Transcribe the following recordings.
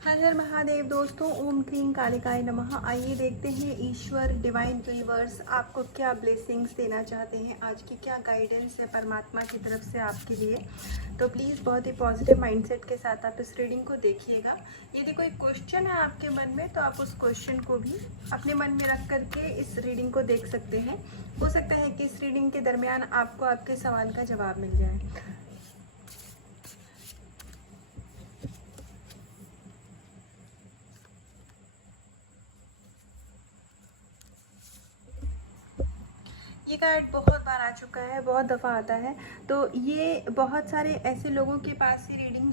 हर हर महादेव दोस्तों, ओम क्लीं कालिकाय नमः। आइए देखते हैं ईश्वर डिवाइन यूनिवर्स आपको क्या ब्लेसिंग्स देना चाहते हैं, आज की क्या गाइडेंस है परमात्मा की तरफ से आपके लिए। तो प्लीज़ बहुत ही पॉजिटिव माइंडसेट के साथ आप इस रीडिंग को देखिएगा। यदि कोई क्वेश्चन है आपके मन में तो आप उस क्वेश्चन को भी अपने मन में रख करके इस रीडिंग को देख सकते हैं। हो सकता है कि इस रीडिंग के दरमियान आपको आपके सवाल का जवाब मिल जाए। ये कार्ड बहुत बार आ चुका है, बहुत दफ़ा आता है। तो ये बहुत सारे ऐसे लोगों के पास ही रीडिंग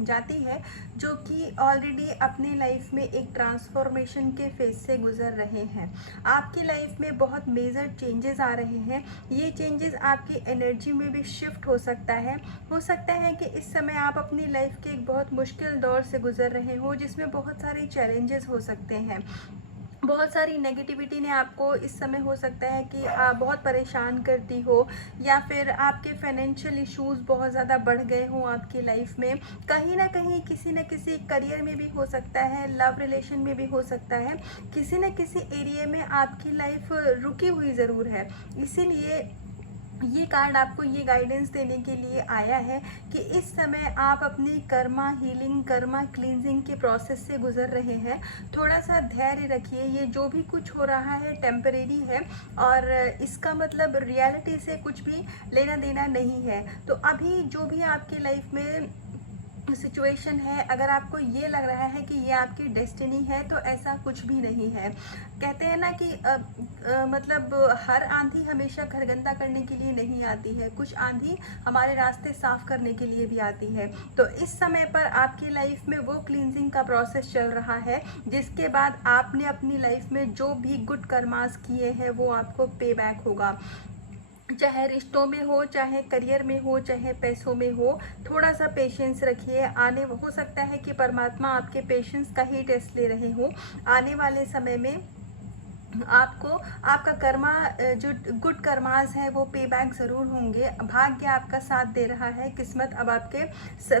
जाती है जो कि ऑलरेडी अपने लाइफ में एक ट्रांसफॉर्मेशन के फेज से गुजर रहे हैं। आपकी लाइफ में बहुत मेजर चेंजेस आ रहे हैं। ये चेंजेस आपकी एनर्जी में भी शिफ्ट हो सकता है। हो सकता है कि इस समय आप अपनी लाइफ के एक बहुत मुश्किल दौर से गुजर रहे हो जिसमें बहुत सारे चैलेंजेस हो सकते हैं। बहुत सारी नेगेटिविटी ने आपको इस समय हो सकता है कि आप बहुत परेशान करती हो, या फिर आपके फाइनेंशियल इश्यूज बहुत ज़्यादा बढ़ गए हों आपकी लाइफ में। कहीं ना कहीं किसी न किसी करियर में भी हो सकता है, लव रिलेशन में भी हो सकता है, किसी न किसी एरिया में आपकी लाइफ रुकी हुई ज़रूर है। इसीलिए ये कार्ड आपको ये गाइडेंस देने के लिए आया है कि इस समय आप अपनी कर्मा हीलिंग, कर्मा क्लींजिंग के प्रोसेस से गुजर रहे हैं। थोड़ा सा धैर्य रखिए। ये जो भी कुछ हो रहा है टेम्परेरी है और इसका मतलब रियलिटी से कुछ भी लेना देना नहीं है। तो अभी जो भी आपकी लाइफ में सिचुएशन है, अगर आपको ये लग रहा है कि ये आपकी डेस्टिनी है तो ऐसा कुछ भी नहीं है। कहते हैं ना कि मतलब हर आंधी हमेशा घर गंदा करने के लिए नहीं आती है, कुछ आंधी हमारे रास्ते साफ करने के लिए भी आती है। तो इस समय पर आपकी लाइफ में वो क्लींजिंग का प्रोसेस चल रहा है जिसके बाद आपने अपनी लाइफ में जो भी गुड कर्मास किए हैं वो आपको पे बैक होगा। चाहे रिश्तों में हो, चाहे करियर में हो, चाहे पैसों में हो। थोड़ा सा पेशेंस रखिए। आने हो सकता है कि परमात्मा आपके पेशेंस का ही टेस्ट ले रहे हो। आने वाले समय में आपको आपका कर्मा, जो गुड कर्मास है वो पे बैक ज़रूर होंगे। भाग्य आपका साथ दे रहा है, किस्मत अब आपके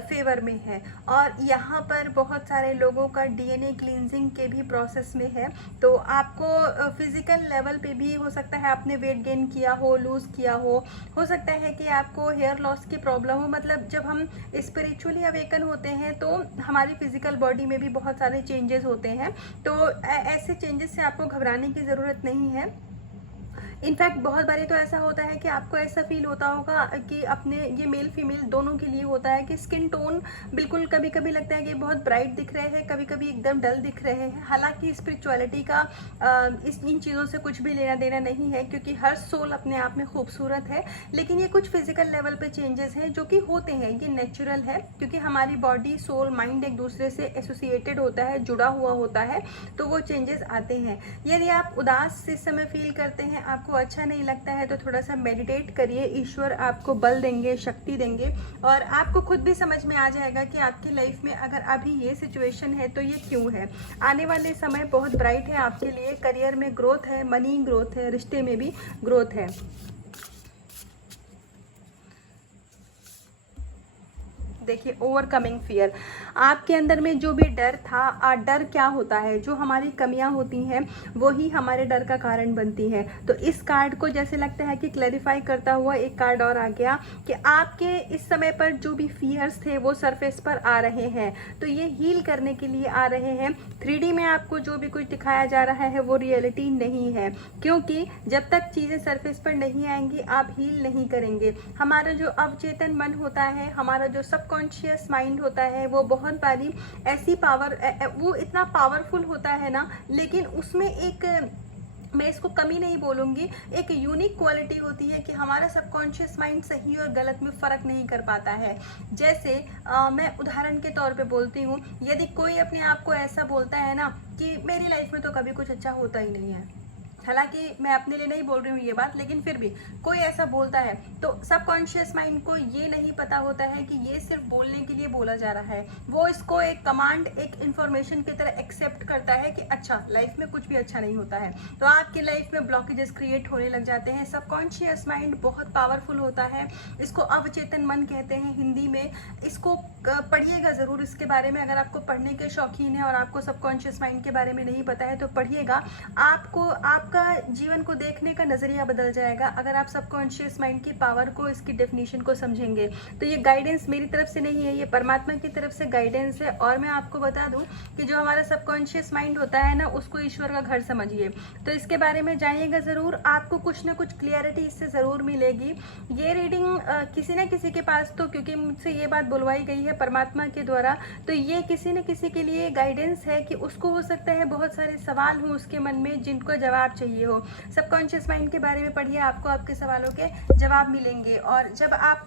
फेवर में है। और यहाँ पर बहुत सारे लोगों का डीएनए क्लींजिंग के भी प्रोसेस में है। तो आपको फिजिकल लेवल पे भी हो सकता है आपने वेट गेन किया हो, लूज़ किया हो सकता है कि आपको हेयर लॉस की प्रॉब्लम हो। मतलब जब हम स्पिरिचुअली अवेकन होते हैं तो हमारी फिजिकल बॉडी में भी बहुत सारे चेंजेस होते हैं। तो ऐसे चेंजेस से आपको घबराने की ज़रूरत नहीं है। इनफैक्ट बहुत बारी तो ऐसा होता है कि आपको ऐसा फील होता होगा कि अपने, ये मेल फीमेल दोनों के लिए होता है कि स्किन टोन बिल्कुल कभी कभी लगता है कि बहुत ब्राइट दिख रहे हैं, कभी कभी एकदम डल दिख रहे हैं। हालांकि स्पिरिचुअलिटी का इन चीज़ों से कुछ भी लेना देना नहीं है क्योंकि हर सोल अपने आप में खूबसूरत है। लेकिन ये कुछ फिजिकल लेवल पे चेंजेस हैं जो कि होते हैं, ये नेचुरल है क्योंकि हमारी बॉडी, सोल, माइंड एक दूसरे से एसोसिएटेड होता है, जुड़ा हुआ होता है। तो वो चेंजेस आते हैं। यदि आप उदास इस समय फील करते हैं, आपको अच्छा नहीं लगता है, तो थोड़ा सा मेडिटेट करिए। ईश्वर आपको बल देंगे, शक्ति देंगे और आपको खुद भी समझ में आ जाएगा कि आपकी लाइफ में अगर अभी ये सिचुएशन है तो ये क्यों है। आने वाले समय बहुत ब्राइट है आपके लिए। करियर में ग्रोथ है, मनी ग्रोथ है, रिश्ते में भी ग्रोथ है। देखिए, ओवरकमिंग फियर, आपके अंदर में जो भी डर था, डर क्या होता है, जो हमारी कमियां होती हैं वही हमारे डर का कारण बनती है। तो इस कार्ड को जैसे लगता है कि क्लैरिफाई करता हुआ एक कार्ड और आ गया कि आपके इस समय पर जो भी फियर्स थे वो सरफेस पर आ रहे हैं। तो ये हील करने के लिए आ रहे हैं। 3D में आपको जो भी कुछ दिखाया जा रहा है वो रियलिटी नहीं है, क्योंकि जब तक चीज़ें सरफेस पर नहीं आएंगी आप हील नहीं करेंगे। हमारा जो अवचेतन मन होता है, हमारा जो सबकॉन्शियस माइंड होता है, वो बहुत बारी ऐसी पावर, वो इतना पावरफुल होता है ना, लेकिन उसमें एक, मैं इसको कमी नहीं बोलूँगी, एक यूनिक क्वालिटी होती है कि हमारा सबकॉन्शियस माइंड सही और गलत में फ़र्क नहीं कर पाता है। जैसे मैं उदाहरण के तौर पे बोलती हूँ, यदि कोई अपने आप को ऐसा बोलता है ना कि मेरी लाइफ में तो कभी कुछ अच्छा होता ही नहीं है, हालांकि मैं अपने लिए नहीं बोल रही हूँ ये बात, लेकिन फिर भी कोई ऐसा बोलता है तो सबकॉन्शियस माइंड को ये नहीं पता होता है कि ये सिर्फ बोलने के लिए बोला जा रहा है। वो इसको एक कमांड, एक इंफॉर्मेशन की तरह एक्सेप्ट करता है कि अच्छा, लाइफ में कुछ भी अच्छा नहीं होता है। तो आपकी लाइफ में ब्लॉकेजेस क्रिएट होने लग जाते हैं। सबकॉन्शियस माइंड बहुत पावरफुल होता है। इसको अवचेतन मन कहते हैं हिंदी में। इसको पढ़िएगा ज़रूर इसके बारे में। अगर आपको पढ़ने के शौकीन है और आपको सबकॉन्शियस माइंड के बारे में नहीं पता है तो पढ़िएगा, आपको आपका जीवन को देखने का नज़रिया बदल जाएगा अगर आप सबकॉन्शियस माइंड की पावर को, इसकी डेफिनेशन को समझेंगे। तो ये गाइडेंस मेरी तरफ से नहीं है, ये परमात्मा की तरफ से गाइडेंस है। और मैं आपको बता दूं कि जो हमारा सबकॉन्शियस माइंड होता है ना, उसको ईश्वर का घर समझिए। तो इसके बारे में जानिएगा ज़रूर, आपको कुछ ना कुछ क्लियरिटी इससे ज़रूर मिलेगी। ये रीडिंग किसी न किसी के पास, तो क्योंकि मुझसे ये बात बुलवाई गई है परमात्मा के द्वारा, तो ये किसी न किसी के लिए गाइडेंस है कि उसको हो सकता है बहुत सारे सवाल हों उसके मन में जिनको जवाब चाहिए हो। सबकॉन्शियस माइंड के बारे में पढ़िए, आपको आपके सवालों के जवाब मिलेंगे। और जब आप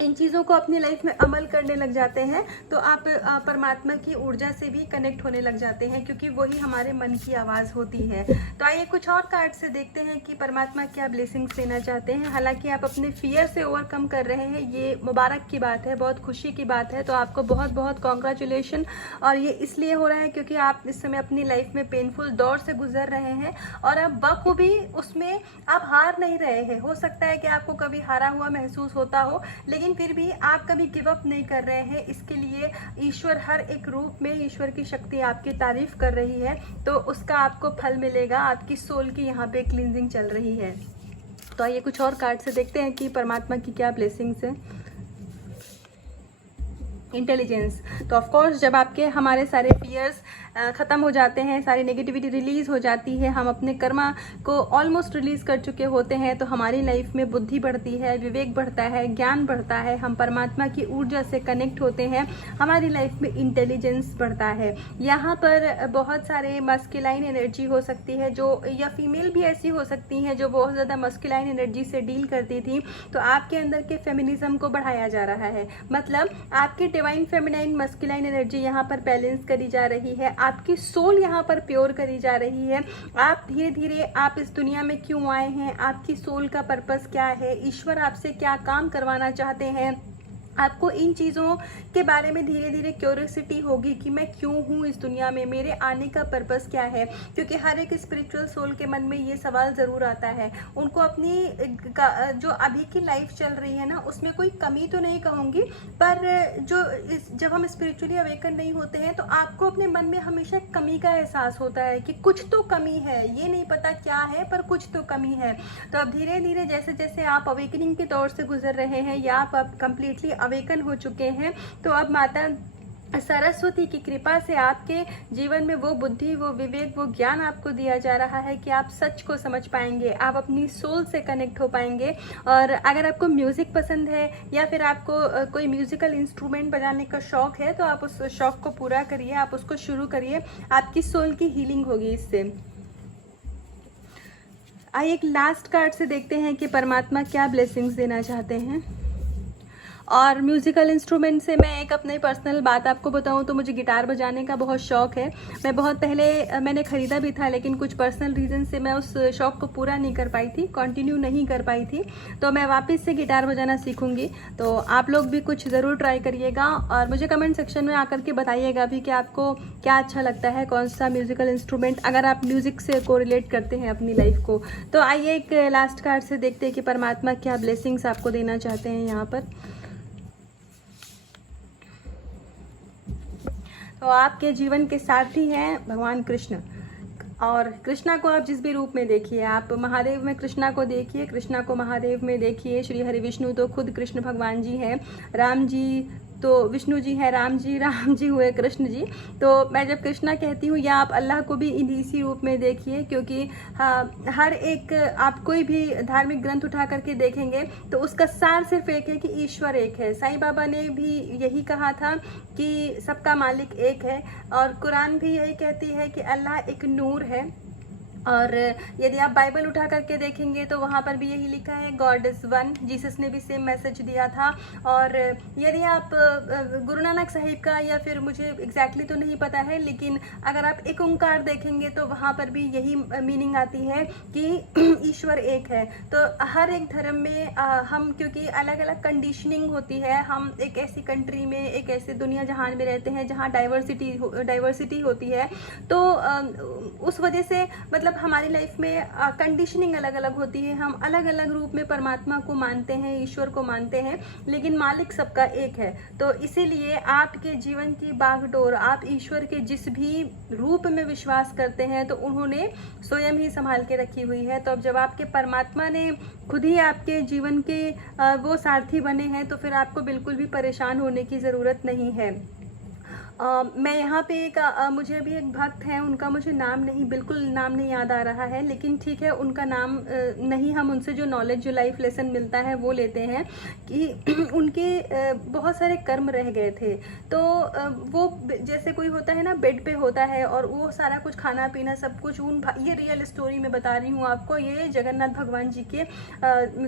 इन चीज़ों को अपनी लाइफ में अमल करने लग जाते हैं तो आप परमात्मा की ऊर्जा से भी कनेक्ट होने लग जाते हैं, क्योंकि वही हमारे मन की आवाज़ होती है। तो आइए कुछ और कार्ड से देखते हैं कि परमात्मा क्या ब्लेसिंग्स देना चाहते हैं। हालांकि आप अपने फियर से ओवरकम कर रहे हैं, ये मुबारक की बात है, बहुत खुशी की बात है। तो आपको बहुत बहुत कॉन्ग्रेचुलेशन। और ये इसलिए हो रहा है क्योंकि आप इस समय अपनी लाइफ में पेनफुल दौर से गुजर रहे हैं और आप बखूबी उसमें आप हार नहीं रहे हैं। हो सकता है कि आपको कभी हारा हुआ महसूस होता हो, लेकिन फिर भी आप कभी गिव अप नहीं कर रहे हैं। इसके लिए ईश्वर हर एक रूप में, ईश्वर की शक्ति आपकी तारीफ कर रही है, तो उसका आपको फल मिलेगा। आपकी सोल की यहाँ पे क्लींजिंग चल रही है। तो आइए कुछ और कार्ड से देखते हैं कि परमात्मा की क्या ब्लेसिंग्स है। इंटेलिजेंस। तो ऑफ कोर्स जब आपके हमारे सारे फियर्स ख़त्म हो जाते हैं, सारी नेगेटिविटी रिलीज़ हो जाती है, हम अपने कर्मा को ऑलमोस्ट रिलीज़ कर चुके होते हैं, तो हमारी लाइफ में बुद्धि बढ़ती है, विवेक बढ़ता है, ज्ञान बढ़ता है, हम परमात्मा की ऊर्जा से कनेक्ट होते हैं, हमारी लाइफ में इंटेलिजेंस बढ़ता है। यहाँ पर बहुत सारे मस्कुलाइन एनर्जी हो सकती है जो, या फीमेल भी ऐसी हो सकती हैं जो बहुत ज़्यादा मस्कुलाइन एनर्जी से डील करती थी, तो आपके अंदर के फेमिनिज्म को बढ़ाया जा रहा है। मतलब आपकी डिवाइन फेमिनाइन मस्कुलाइन एनर्जी यहाँ पर बैलेंस करी जा रही है, आपकी सोल यहाँ पर प्योर करी जा रही है। आप धीरे धीरे, आप इस दुनिया में क्यों आए हैं, आपकी सोल का पर्पस क्या है, ईश्वर आपसे क्या काम करवाना चाहते हैं, आपको इन चीज़ों के बारे में धीरे धीरे क्यूरियोसिटी होगी कि मैं क्यों हूँ इस दुनिया में, मेरे आने का पर्पस क्या है। क्योंकि हर एक स्पिरिचुअल सोल के मन में ये सवाल ज़रूर आता है। उनको अपनी जो अभी की लाइफ चल रही है ना, उसमें कोई कमी तो नहीं कहूँगी, पर जब हम स्पिरिचुअली अवेकन नहीं होते हैं तो आपको अपने मन में हमेशा कमी का एहसास होता है कि कुछ तो कमी है, ये नहीं पता क्या है पर कुछ तो कमी है। तो अब धीरे धीरे जैसे जैसे आप अवेकनिंग के दौर से गुजर रहे हैं या आप अब कम्प्लीटली अवेकन हो चुके हैं, तो अब माता सरस्वती की कृपा से आपके जीवन में वो बुद्धि, वो विवेक, वो ज्ञान आपको दिया जा रहा है कि आप सच को समझ पाएंगे, आप अपनी सोल से कनेक्ट हो पाएंगे। और अगर आपको म्यूज़िक पसंद है या फिर आपको कोई म्यूज़िकल इंस्ट्रूमेंट बजाने का शौक़ है तो आप उस शौक़ को पूरा करिए, आप उसको शुरू करिए, आपकी सोल की हीलिंग होगी इससे। आइए एक लास्ट कार्ड से देखते हैं कि परमात्मा क्या ब्लेसिंग्स देना चाहते हैं। और म्यूज़िकल इंस्ट्रूमेंट से मैं एक अपनी पर्सनल बात आपको बताऊं तो मुझे गिटार बजाने का बहुत शौक़ है। मैं बहुत पहले मैंने ख़रीदा भी था, लेकिन कुछ पर्सनल रीज़न से मैं उस शौक़ को पूरा नहीं कर पाई थी, कंटिन्यू नहीं कर पाई थी। तो मैं वापस से गिटार बजाना सीखूंगी। तो आप लोग भी कुछ ज़रूर ट्राई करिएगा और मुझे कमेंट सेक्शन में आकर के बताइएगा भी कि आपको क्या अच्छा लगता है, कौन सा म्यूज़िकल इंस्ट्रूमेंट, अगर आप म्यूज़िक से कोरिलेट करते हैं अपनी लाइफ को। तो आइए एक लास्ट कार्ड से देखते हैं कि परमात्मा क्या ब्लेसिंग्स आपको देना चाहते हैं यहाँ पर। तो आपके जीवन के साथी हैं भगवान कृष्ण। और कृष्णा को आप जिस भी रूप में देखिए, आप महादेव में कृष्णा को देखिए, कृष्णा को महादेव में देखिए, श्री हरि विष्णु तो खुद कृष्ण भगवान जी हैं, राम जी तो विष्णु जी हैं, राम जी हुए कृष्ण जी। तो मैं जब कृष्णा कहती हूँ, या आप अल्लाह को भी इसी रूप में देखिए, क्योंकि हर एक, आप कोई भी धार्मिक ग्रंथ उठा करके देखेंगे तो उसका सार सिर्फ एक है कि ईश्वर एक है। साईं बाबा ने भी यही कहा था कि सबका मालिक एक है, और कुरान भी यही कहती है कि अल्लाह एक नूर है। और यदि आप बाइबल उठा करके देखेंगे तो वहाँ पर भी यही लिखा है गॉड इज़ वन। जीसस ने भी सेम मैसेज दिया था। और यदि आप गुरु नानक साहिब का, या फिर मुझे एग्जैक्टली तो नहीं पता है, लेकिन अगर आप एक ओंकार देखेंगे तो वहाँ पर भी यही मीनिंग आती है कि ईश्वर एक है। तो हर एक धर्म में हम, क्योंकि अलग अलग कंडीशनिंग होती है, हम एक ऐसी कंट्री में, एक ऐसे दुनिया जहान में रहते हैं जहाँ डाइवर्सिटी होती है, तो उस वजह से मतलब मतलब हमारी लाइफ में कंडीशनिंग अलग अलग होती है, हम अलग अलग रूप में परमात्मा को मानते हैं, ईश्वर को मानते हैं, लेकिन मालिक सबका एक है। तो इसीलिए आपके जीवन की बागडोर आप ईश्वर के जिस भी रूप में विश्वास करते हैं तो उन्होंने स्वयं ही संभाल के रखी हुई है। तो अब जब आपके परमात्मा ने खुद ही आपके जीवन के वो सारथी बने हैं तो फिर आपको बिल्कुल भी परेशान होने की ज़रूरत नहीं है। मैं यहाँ पे एक मुझे अभी एक भक्त हैं, उनका मुझे नाम नहीं, बिल्कुल नाम नहीं याद आ रहा है, लेकिन ठीक है उनका नाम नहीं, हम उनसे जो नॉलेज जो लाइफ लेसन मिलता है वो लेते हैं कि उनके बहुत सारे कर्म रह गए थे। तो वो जैसे कोई होता है ना बेड पे होता है और वो सारा कुछ खाना पीना सब कुछ ये रियल स्टोरी मैं बता रही हूँ आपको, ये जगन्नाथ भगवान जी के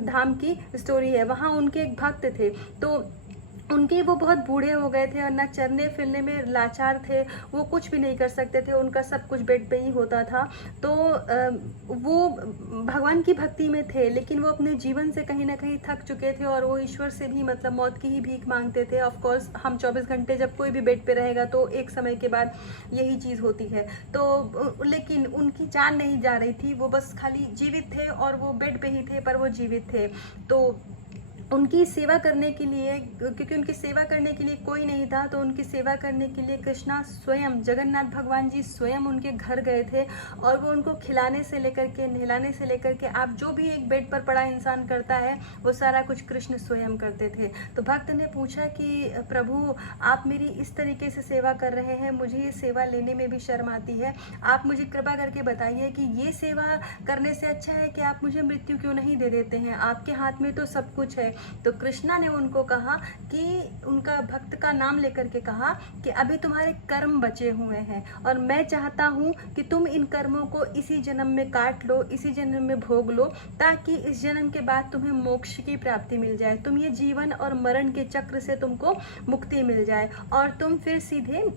धाम की स्टोरी है। वहाँ उनके एक भक्त थे, तो उनके वो बहुत बूढ़े हो गए थे और ना चलने फिरने में लाचार थे, वो कुछ भी नहीं कर सकते थे, उनका सब कुछ बेड पे ही होता था। तो वो भगवान की भक्ति में थे, लेकिन वो अपने जीवन से कहीं ना कहीं थक चुके थे और वो ईश्वर से भी मतलब मौत की ही भीख मांगते थे। ऑफ कोर्स हम 24 घंटे जब कोई भी बेड पे रहेगा तो एक समय के बाद यही चीज़ होती है। तो लेकिन उनकी जान नहीं जा रही थी, वो बस खाली जीवित थे और वो बेड पे ही थे पर वो जीवित थे। तो उनकी सेवा करने के लिए, क्योंकि उनकी सेवा करने के लिए कोई नहीं था, तो उनकी सेवा करने के लिए कृष्णा स्वयं, जगन्नाथ भगवान जी स्वयं उनके घर गए थे और वो उनको खिलाने से लेकर के नहलाने से लेकर के आप जो भी एक बेड पर पड़ा इंसान करता है वो सारा कुछ कृष्ण स्वयं करते थे। तो भक्त ने पूछा कि प्रभु आप मेरी इस तरीके से सेवा कर रहे हैं, मुझे ये सेवा लेने में भी शर्म आती है, आप मुझे कृपा करके बताइए कि ये सेवा करने से अच्छा है कि आप मुझे मृत्यु क्यों नहीं दे देते हैं, आपके हाथ में तो सब कुछ है। तो कृष्णा ने उनको कहा कि उनका भक्त का नाम लेकर के कहा कि अभी तुम्हारे कर्म बचे हुए हैं और मैं चाहता हूँ कि तुम इन कर्मों को इसी जन्म में काट लो, इसी जन्म में भोग लो, ताकि इस जन्म के बाद तुम्हें मोक्ष की प्राप्ति मिल जाए, तुम ये जीवन और मरण के चक्र से तुमको मुक्ति मिल जाए और तुम फिर सीधे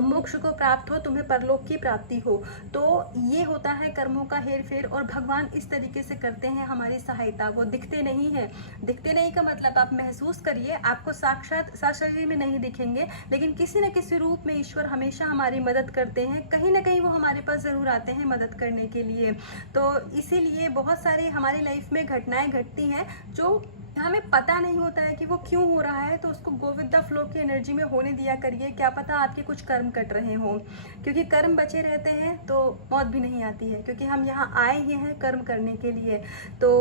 मोक्ष को प्राप्त हो, तुम्हें परलोक की प्राप्ति हो। तो ये होता है कर्मों का हेर फेर और भगवान इस तरीके से करते हैं हमारी सहायता। वो दिखते नहीं है, दिखते नहीं का मतलब आप महसूस करिए, आपको साक्षात शरीर में नहीं दिखेंगे, लेकिन किसी न किसी रूप में ईश्वर हमेशा हमारी मदद करते हैं, कहीं ना कहीं वो हमारे पास ज़रूर आते हैं मदद करने के लिए। तो इसीलिए बहुत सारी हमारी लाइफ में घटनाएं घटती हैं जो हमें पता नहीं होता है कि वो क्यों हो रहा है, तो उसको गो विद द फ्लो की एनर्जी में होने दिया करिए। क्या पता आपके कुछ कर्म कट रहे हों, क्योंकि कर्म बचे रहते हैं तो मौत भी नहीं आती है, क्योंकि हम यहाँ आए ही हैं कर्म करने के लिए। तो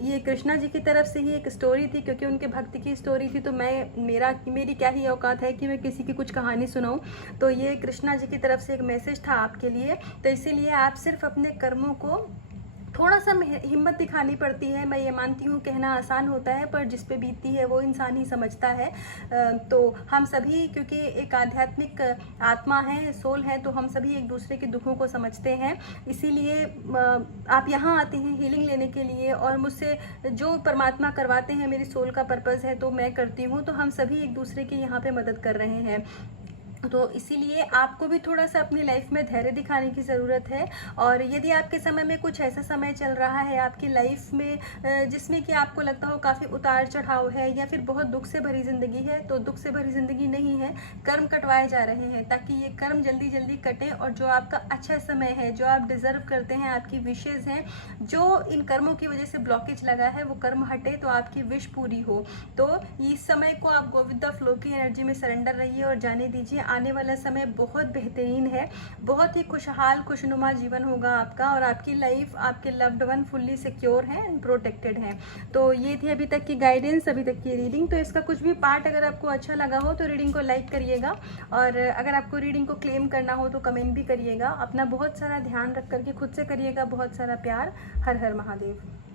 ये कृष्णा जी की तरफ से ही एक स्टोरी थी, क्योंकि उनके भक्ति की स्टोरी थी, तो मेरी क्या ही औकात है कि मैं किसी की कुछ कहानी सुनाऊँ। तो ये कृष्णा जी की तरफ से एक मैसेज था आपके लिए। तो इसीलिए आप सिर्फ अपने कर्मों को थोड़ा सा हिम्मत दिखानी पड़ती है। मैं ये मानती हूँ कहना आसान होता है, पर जिस पे बीतती है वो इंसान ही समझता है। तो हम सभी क्योंकि एक आध्यात्मिक आत्मा है, सोल है, तो हम सभी एक दूसरे के दुखों को समझते हैं। इसीलिए आप यहाँ आते हैं हीलिंग लेने के लिए और मुझसे जो परमात्मा करवाते हैं, मेरी सोल का पर्पज़ है तो मैं करती हूँ। तो हम सभी एक दूसरे की यहाँ पे मदद कर रहे हैं। तो इसीलिए आपको भी थोड़ा सा अपनी लाइफ में धैर्य दिखाने की ज़रूरत है। और यदि आपके समय में कुछ ऐसा समय चल रहा है आपकी लाइफ में जिसमें कि आपको लगता हो काफ़ी उतार चढ़ाव है या फिर बहुत दुख से भरी ज़िंदगी है, तो दुख से भरी ज़िंदगी नहीं है, कर्म कटवाए जा रहे हैं ताकि ये कर्म जल्दी जल्दी कटे और जो आपका अच्छा समय है, जो आप डिज़र्व करते हैं, आपकी विशेज़ हैं, जो इन कर्मों की वजह से ब्लॉकेज लगा है, वो कर्म हटे तो आपकी विश पूरी हो। तो इस समय को आप गो विद द फ्लो की एनर्जी में सरेंडर रहिए और जाने दीजिए आने वाला समय बहुत बेहतरीन है, बहुत ही खुशहाल खुशनुमा जीवन होगा आपका और आपकी लाइफ, आपके लव्ड वन फुल्ली सिक्योर हैं एंड प्रोटेक्टेड हैं। तो ये थी अभी तक की गाइडेंस, अभी तक की रीडिंग। तो इसका कुछ भी पार्ट अगर आपको अच्छा लगा हो तो रीडिंग को लाइक करिएगा और अगर आपको रीडिंग को क्लेम करना हो तो कमेंट भी करिएगा। अपना बहुत सारा ध्यान रख करके खुद से करिएगा बहुत सारा प्यार। हर हर महादेव।